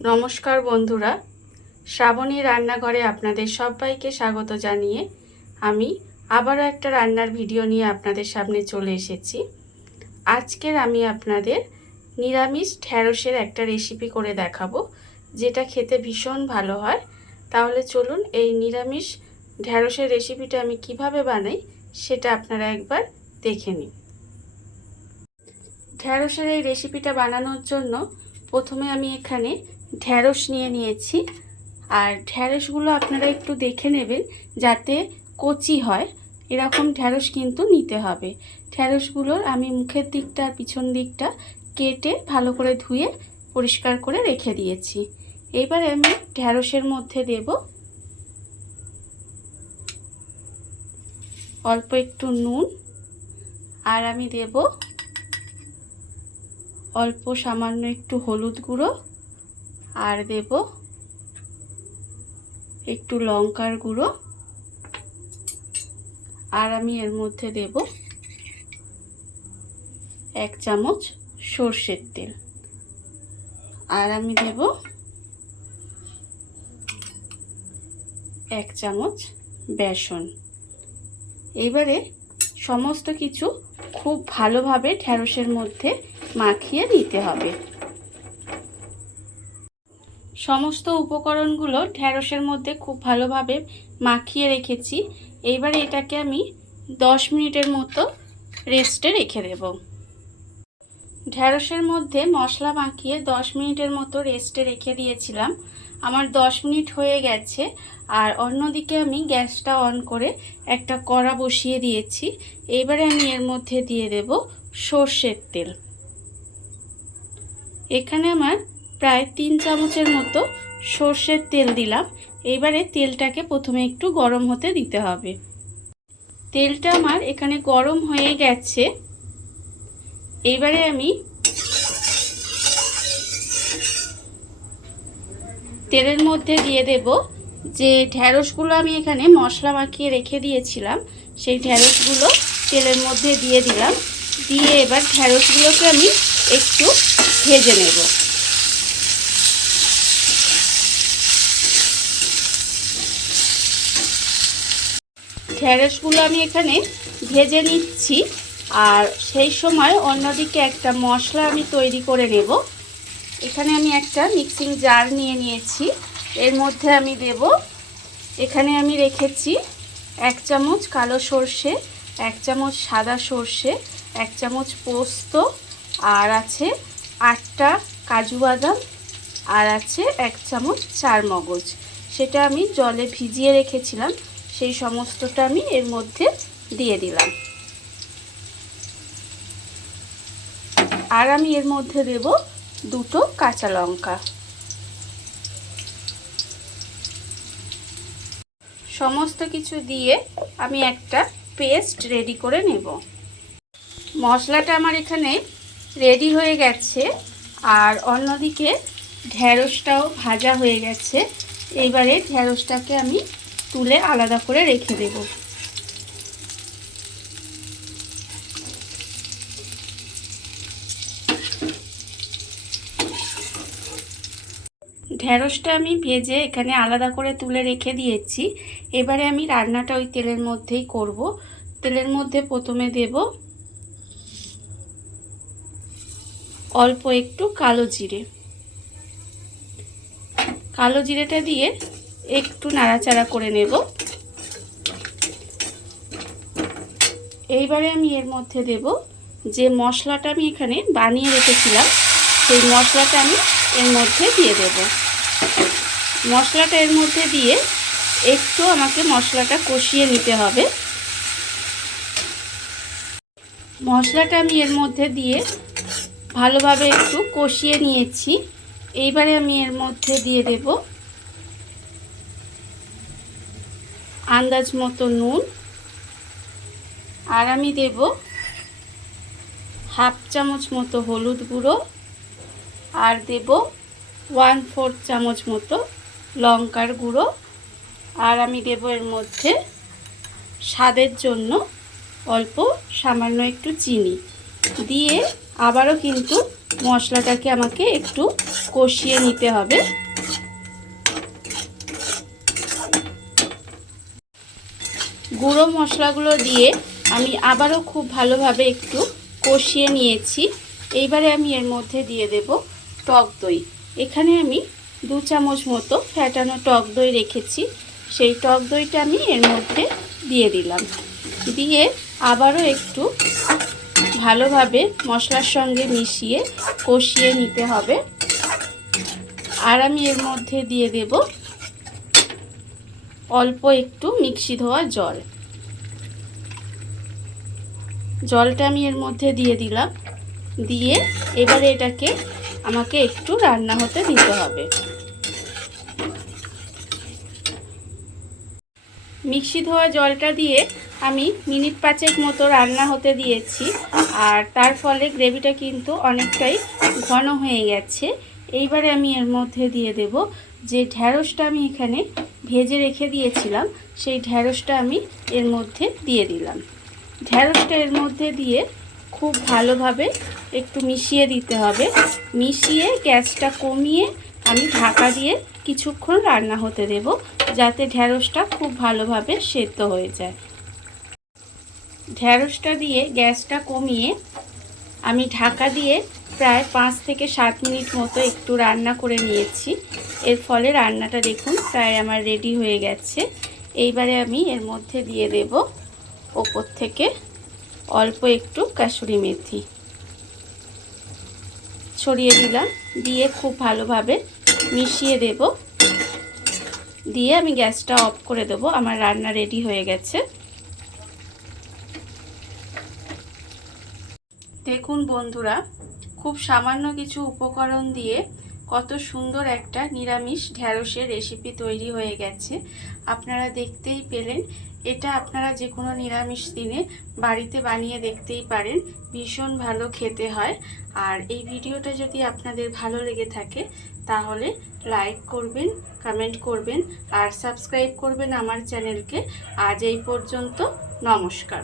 নমস্কার বন্ধুরা, শ্রাবণী রান্নাঘরে আপনাদের সবাইকে স্বাগত জানিয়ে আমি আবারও একটা রান্নার ভিডিও নিয়ে আপনাদের সামনে চলে এসেছি। আজকের আমি আপনাদের নিরামিষ ঢ্যাঁড়সের একটা রেসিপি করে দেখাবো, যেটা খেতে ভীষণ ভালো হয়। তাহলে চলুন এই নিরামিষ ঢ্যাঁড়সের রেসিপিটা আমি কিভাবে বানাই সেটা আপনারা একবার দেখে নিন। ঢ্যাঁড়সের এই রেসিপিটা বানানোর জন্য প্রথমে আমি এখানে ঢ্যাঁড়স নিয়ে নিয়েছি। আর ঢ্যাঁড়সগুলো আপনারা একটু দেখে নেবেন যাতে কচি হয়, এরকম ঢ্যাঁড়স কিন্তু নিতে হবে। ঢ্যাঁড়সগুলোর আমি মুখের দিকটা আর পিছন দিকটা কেটে ভালো করে ধুয়ে পরিষ্কার করে রেখে দিয়েছি। এবারে আমি ঢ্যাঁড়সের মধ্যে দেব অল্প একটু নুন, আর আমি দেব অল্প সামান্য একটু হলুদ গুঁড়ো, আর দেব একটু লঙ্কার গুঁড়ো, আর আমি এর মধ্যে দেব 1 চামচ সর্ষের তেল, আর আমি দেব 1 চামচ বেসন। এবারে সমস্ত কিছু খুব ভালোভাবে ঢ্যাঁড়সের মধ্যে মাখিয়ে নিতে হবে। সমস্ত উপকরণগুলো ঢ্যাঁড়সের মধ্যে খুব ভালোভাবে মাখিয়ে রেখেছি। এইবারে এটাকে আমি 10 মিনিটের মতো রেস্টে রেখে দেব। ঢ্যাঁড়সের মধ্যে মশলা মাখিয়ে 10 মিনিটের মতো রেস্টে রেখে দিয়েছিলাম। আমার 10 মিনিট হয়ে গেছে। আর অন্যদিকে আমি গ্যাসটা অন করে একটা কড়া বসিয়ে দিয়েছি। এইবারে আমি এর মধ্যে দিয়ে দেব সর্ষের তেল। এখানে আমার প্রায় 3 চামচের মতো সর্ষের তেল দিলাম। এইবারে তেলটাকে প্রথমে একটু গরম হতে দিতে হবে। তেলটা আমার এখানে গরম হয়ে গেছে। এইবারে আমি তেলের মধ্যে দিয়ে দেব যে ঢ্যাঁড়সগুলো আমি এখানে মশলা মাখিয়ে রেখে দিয়েছিলাম, সেই ঢ্যাঁড়সগুলো তেলের মধ্যে দিয়ে দিলাম। দিয়ে এবার ঢ্যাঁড়সগুলোকে আমি একটু ভেজে নেব। ঢ্যাঁড়সগুলো আমি এখানে ভেজে নিচ্ছি। আর সেই সময় অন্যদিকে একটা মশলা আমি তৈরি করে নেব। এখানে আমি একটা মিক্সিং জার নিয়ে নিয়েছি। এর মধ্যে আমি দেব, এখানে আমি রেখেছি 1 চামচ কালো সর্ষে, 1 চামচ সাদা সর্ষে, 1 চামচ পোস্ত, আর আছে 8টা কাজু বাদাম, আর আছে 1 চামচ চারমগজ। সেটা আমি জলে ভিজিয়ে রেখেছিলাম, সেই সমস্তটা আমি এর মধ্যে দিয়ে দিলাম। আর আমি এর মধ্যে দেব 2টো কাঁচা লঙ্কা। সমস্ত কিছু দিয়ে আমি একটা পেস্ট রেডি করে নেব। মশলাটা আমার এখানে রেডি হয়ে গেছে। আর অন্যদিকে ঢ্যাঁড়সটাও ভাজা হয়ে গেছে। এইবারে ঢ্যাঁড়সটাকে আমি তুলে আলাদা করে রেখে দেব। ঢ্যাঁড়সটা আমি ভেজে এখানে আলাদা করে তুলে রেখে দিয়েছি। এবারে আমি রান্নাটা ওই তেলের মধ্যেই করব। তেলের মধ্যে প্রথমে দেব অল্প একটু কালো জিরে। কালো জিরেটা দিয়ে একটু নাড়াচাড়া করে নেব। এইবারে আমি এর মধ্যে দেব যে মশলাটা আমি এখানে বানিয়ে রেখেছিলাম, সেই মশলাটা আমি এর মধ্যে দিয়ে দেব। মশলাটা এর মধ্যে দিয়ে একটু আমাকে মশলাটা কষিয়ে নিতে হবে। মশলাটা আমি এর মধ্যে দিয়ে ভালোভাবে একটু কষিয়ে নিয়েছি। এইবারে আমি এর মধ্যে দিয়ে দেব আন্দাজ মতো নুন, আর আমি দেব 1/2 চামচ মতো হলুদ গুঁড়ো, আর দেব 1/4 চামচ মতো লঙ্কার গুঁড়ো, আর আমি দেব এর মধ্যে স্বাদের জন্য অল্প সামান্য একটু চিনি দিয়ে আবারও কিন্তু মশলাটাকে আমাকে একটু কষিয়ে নিতে হবে। গুঁড়ো মশলাগুলো দিয়ে আমি আবারও খুব ভালোভাবে একটু কষিয়ে নিয়েছি। এইবারে আমি এর মধ্যে দিয়ে দেব টক দই। এখানে আমি 2 চামচ মতো ফ্যাটানো টক দই রেখেছি, সেই টক দইটা আমি এর মধ্যে দিয়ে দিলাম। দিয়ে আবারও একটু ভালোভাবে মশলার সঙ্গে মিশিয়ে কষিয়ে নিতে হবে। আর আমি এর মধ্যে দিয়ে দেব অল্প একটু মিক্সি ধোয়া জল। জলটা আমি এর মধ্যে দিয়ে দিলাম। দিয়ে এবারে এটাকে আমাকে একটু রান্না হতে দিতে হবে। মিক্সি ধোয়া জলটা দিয়ে আমি মিনিট 5 মতো রান্না হতে দিয়েছি, আর তার ফলে গ্রেভিটা কিন্তু অনেকটাই ঘন হয়ে গেছে। এইবারে আমি এর মধ্যে দিয়ে দেব যে ঢ্যাঁড়সটা আমি এখানে ভেজে রেখে দিয়েছিলাম, সেই ঢ্যাঁড়সটা আমি এর মধ্যে দিয়ে দিলাম। ঢ্যাঁড়সটা এর মধ্যে দিয়ে খুব ভালোভাবে একটু মিশিয়ে দিতে হবে। মিশিয়ে গ্যাসটা কমিয়ে আমি ঢাকা দিয়ে কিছুক্ষণ রান্না হতে দেব, যাতে ঢ্যাঁড়সটা খুব ভালোভাবে সেদ্ধ হয়ে যায়। ঢ্যাঁড়সটা দিয়ে গ্যাসটা কমিয়ে আমি ঢাকা দিয়ে প্রায় 5 থেকে 7 মিনিট মতো একটু রান্না করে নিয়েছি। এর ফলে রান্নাটা দেখুন প্রায় আমার রেডি হয়ে গেছে। এইবারে আমি এর মধ্যে দিয়ে দেব ওপর থেকে অল্প একটু কাসুরি মেথি ছড়িয়ে দিলাম। দিয়ে খুব ভালোভাবে মিশিয়ে দেব। দিয়ে আমি গ্যাসটা অফ করে দেব। আমার রান্না রেডি হয়ে গেছে। দেখুন বন্ধুরা, খুব সামান্য কিছু উপকরণ দিয়ে কত সুন্দর একটা নিরামিষ ঢ্যাঁড়সের রেসিপি তৈরি হয়ে গেছে। আপনারা দেখতেই পেলেন। এটা আপনারা যে কোনো নিরামিষ দিনে বাড়িতে বানিয়ে দেখতেই পারেন, ভীষণ ভালো খেতে হয়। আর এই ভিডিওটা যদি আপনাদের ভালো লেগে থাকে তাহলে লাইক করবেন, কমেন্ট করবেন আর সাবস্ক্রাইব করবেন আমার চ্যানেলকে। আজ এই পর্যন্ত, নমস্কার।